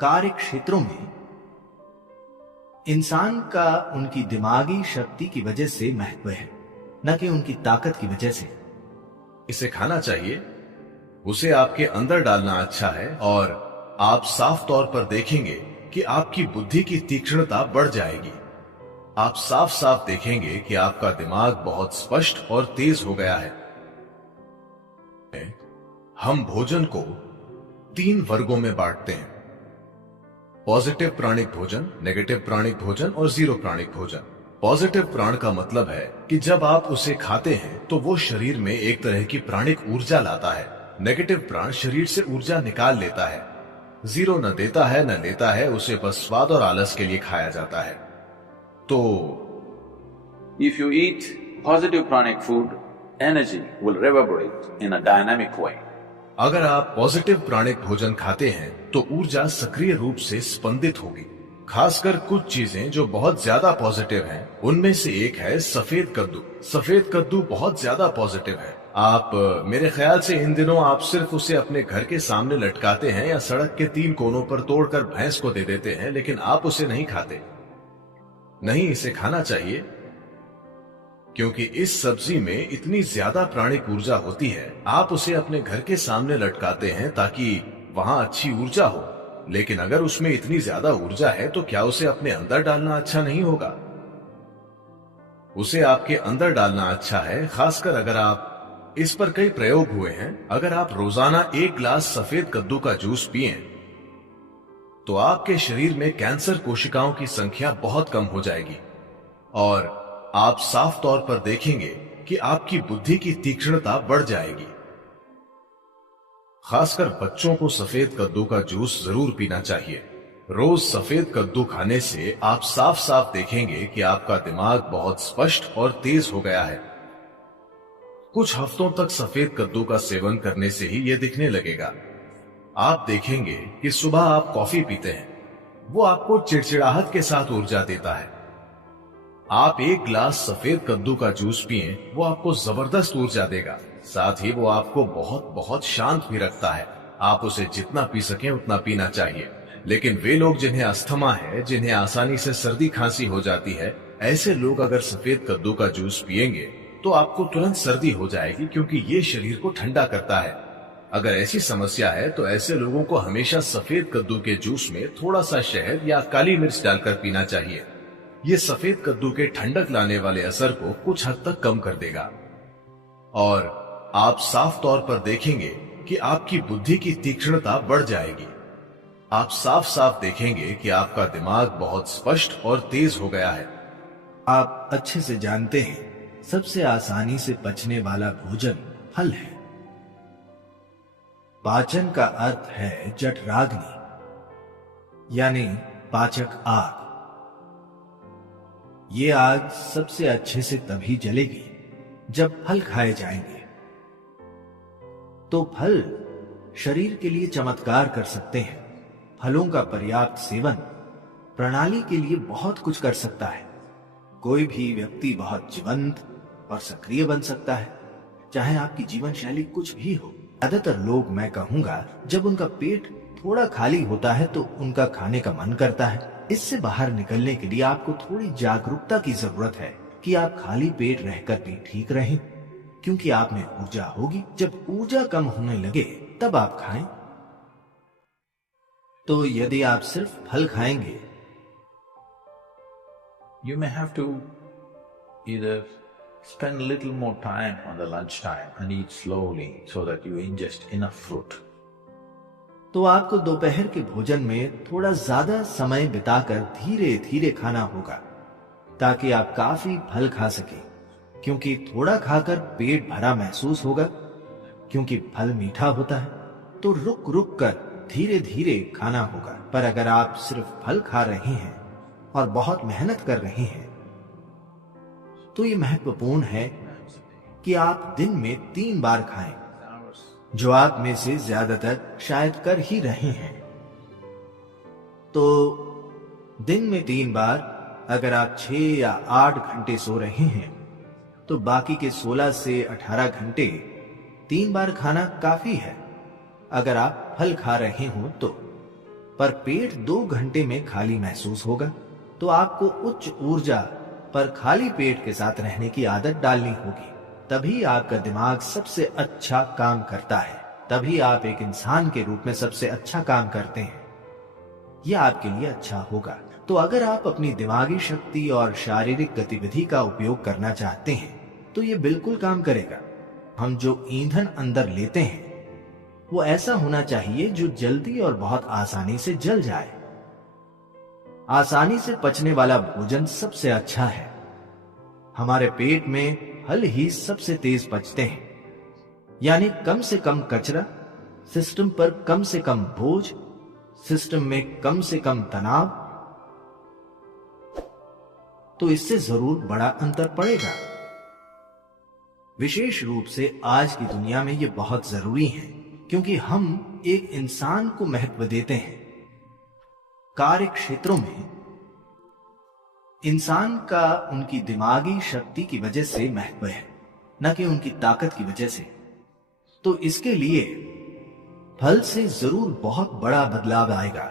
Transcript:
कार्य क्षेत्रों में इंसान का उनकी दिमागी शक्ति की वजह से महत्व है, न कि उनकी ताकत की वजह से। इसे खाना चाहिए, उसे आपके अंदर डालना अच्छा है और आप साफ तौर पर देखेंगे कि आपकी बुद्धि की तीक्ष्णता बढ़ जाएगी। आप साफ साफ देखेंगे कि आपका दिमाग बहुत स्पष्ट और तेज हो गया है। हम भोजन को 3 वर्गों में बांटते हैं: पॉजिटिव प्राणिक भोजन, नेगेटिव प्राणिक भोजन और जीरो प्राणिक भोजन। पॉजिटिव प्राण का मतलब है कि जब आप उसे खाते हैं तो वो शरीर में एक तरह की प्राणिक ऊर्जा लाता है। नेगेटिव प्राण शरीर से ऊर्जा निकाल लेता है। जीरो न देता है न लेता है, उसे बस स्वाद और आलस के लिए खाया जाता है। तो if you eat positive pranic food, energy will reverberate in a dynamic way. अगर आप पॉजिटिव प्राणिक भोजन खाते हैं तो ऊर्जा सक्रिय रूप से स्पंदित होगी। खासकर कुछ चीजें जो बहुत ज्यादा पॉजिटिव हैं, उनमें से एक है सफेद कद्दू। सफेद कद्दू बहुत ज्यादा पॉजिटिव है। आप मेरे ख्याल से इन दिनों आप सिर्फ उसे अपने घर के सामने लटकाते हैं या सड़क के 3 कोनों पर तोड़कर भैंस को दे देते हैं, लेकिन आप उसे नहीं खाते। नहीं, इसे खाना चाहिए, क्योंकि इस सब्जी में इतनी ज्यादा प्राणिक ऊर्जा होती है। आप उसे अपने घर के सामने लटकाते हैं ताकि वहां अच्छी ऊर्जा हो, लेकिन अगर उसमें इतनी ज्यादा ऊर्जा है तो क्या उसे अपने अंदर डालना अच्छा नहीं होगा? उसे आपके अंदर डालना अच्छा है, खासकर अगर आप इस पर कई प्रयोग हुए हैं। अगर आप रोजाना 1 गिलास सफेद कद्दू का जूस पिएं, तो आपके शरीर में कैंसर कोशिकाओं की संख्या बहुत कम हो जाएगी और आप साफ तौर पर देखेंगे कि आपकी बुद्धि की तीक्ष्णता बढ़ जाएगी। खासकर बच्चों को सफेद कद्दू का जूस जरूर पीना चाहिए। रोज सफेद कद्दू खाने से आप साफ साफ देखेंगे कि आपका दिमाग बहुत स्पष्ट और तेज हो गया है। कुछ हफ्तों तक सफेद कद्दू का सेवन करने से ही यह दिखने लगेगा। आप देखेंगे कि सुबह आप कॉफी पीते हैं, वो आपको चिड़चिड़ाहट के साथ ऊर्जा देता है। आप 1 गिलास सफेद कद्दू का जूस पिएं, वो आपको जबरदस्त ऊर्जा देगा। साथ ही वो आपको बहुत बहुत शांत भी रखता है। आप उसे जितना पी सकें उतना पीना चाहिए। लेकिन वे लोग जिन्हें अस्थमा है, जिन्हें आसानी से सर्दी खांसी हो जाती है, ऐसे लोग अगर सफेद कद्दू का जूस पिएंगे तो आपको तुरंत सर्दी हो जाएगी, क्योंकि ये शरीर को ठंडा करता है। अगर ऐसी समस्या है तो ऐसे लोगों को हमेशा सफेद कद्दू के जूस में थोड़ा सा शहद या काली मिर्च डालकर पीना चाहिए। ये सफेद कद्दू के ठंडक लाने वाले असर को कुछ हद तक कम कर देगा और आप साफ तौर पर देखेंगे कि आपकी बुद्धि की तीक्ष्णता बढ़ जाएगी। आप साफ साफ देखेंगे कि आपका दिमाग बहुत स्पष्ट और तेज हो गया है। आप अच्छे से जानते हैं, सबसे आसानी से पचने वाला भोजन फल है। पाचन का अर्थ है जठराग्नि, यानी पाचक आग। ये आग सबसे अच्छे से तभी जलेगी जब फल खाए जाएंगे। तो फल शरीर के लिए चमत्कार कर सकते हैं। फलों का पर्याप्त सेवन प्रणाली के लिए बहुत कुछ कर सकता है। कोई भी व्यक्ति बहुत जीवंत और सक्रिय बन सकता है, चाहे आपकी जीवन शैली कुछ भी हो। ज्यादातर लोग, मैं कहूंगा, जब उनका पेट थोड़ा खाली होता है तो उनका खाने का मन करता है। इससे बाहर निकलने के लिए आपको थोड़ी जागरूकता की जरूरत है कि आप खाली पेट रहकर भी ठीक रहें, क्योंकि आप में ऊर्जा होगी। जब ऊर्जा कम होने लगे तब आप खाएं। तो यदि आप सिर्फ फल खाएंगे, You may have to either spend a little more time on the lunch time and eat slowly so that you ingest enough fruit. तो आपको दोपहर के भोजन में थोड़ा ज्यादा समय बिताकर धीरे धीरे खाना होगा, ताकि आप काफी फल खा सकें। क्योंकि थोड़ा खाकर पेट भरा महसूस होगा, क्योंकि फल मीठा होता है। तो रुक रुक कर धीरे धीरे खाना होगा। पर अगर आप सिर्फ फल खा रहे हैं और बहुत मेहनत कर रहे हैं, तो ये महत्वपूर्ण है कि आप दिन में 3 बार खाएं, जो आप में से ज्यादातर शायद कर ही रहे हैं। तो दिन में 3 बार, अगर आप 6 या 8 घंटे सो रहे हैं, तो बाकी के 16 से 18 घंटे 3 बार खाना काफी है, अगर आप फल खा रहे हो तो। पर पेट 2 घंटे में खाली महसूस होगा, तो आपको उच्च ऊर्जा पर खाली पेट के साथ रहने की आदत डालनी होगी। तभी आपका दिमाग सबसे अच्छा काम करता है, तभी आप एक इंसान के रूप में सबसे अच्छा काम करते हैं। यह आपके लिए अच्छा होगा। तो अगर आप अपनी दिमागी शक्ति और शारीरिक गतिविधि का उपयोग करना चाहते हैं तो यह बिल्कुल काम करेगा। हम जो ईंधन अंदर लेते हैं वो ऐसा होना चाहिए जो जल्दी और बहुत आसानी से जल जाए। आसानी से पचने वाला भोजन सबसे अच्छा है। हमारे पेट में फल ही सबसे तेज पचते हैं, यानी कम से कम कचरा, सिस्टम पर कम से कम बोझ, सिस्टम में कम से कम तनाव। तो इससे जरूर बड़ा अंतर पड़ेगा। विशेष रूप से आज की दुनिया में यह बहुत जरूरी है, क्योंकि हम एक इंसान को महत्व देते हैं। कार्य क्षेत्रों में इंसान का उनकी दिमागी शक्ति की वजह से महत्व है, न कि उनकी ताकत की वजह से। तो इसके लिए फल से जरूर बहुत बड़ा बदलाव आएगा।